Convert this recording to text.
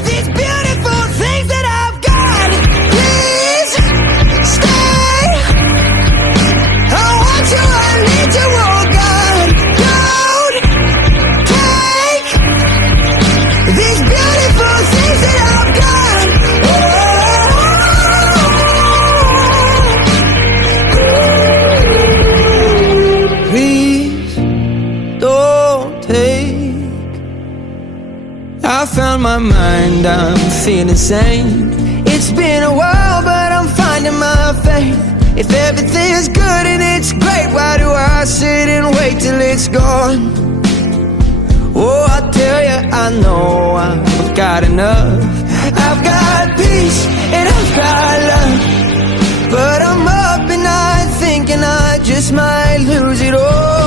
these beautiful things that I've got. Please stay. I want you, I need you, oh God. Don't take these beautiful things that I've got. Please don't take. I found my mind, I'm feeling sane. It's been a while, but I'm finding my faith. If everything's good and it's great, why do I sit and wait till it's gone? Oh, I tell you, I know I've got enough. I've got peace and I've got love, but I'm up at night thinking I just might lose it all.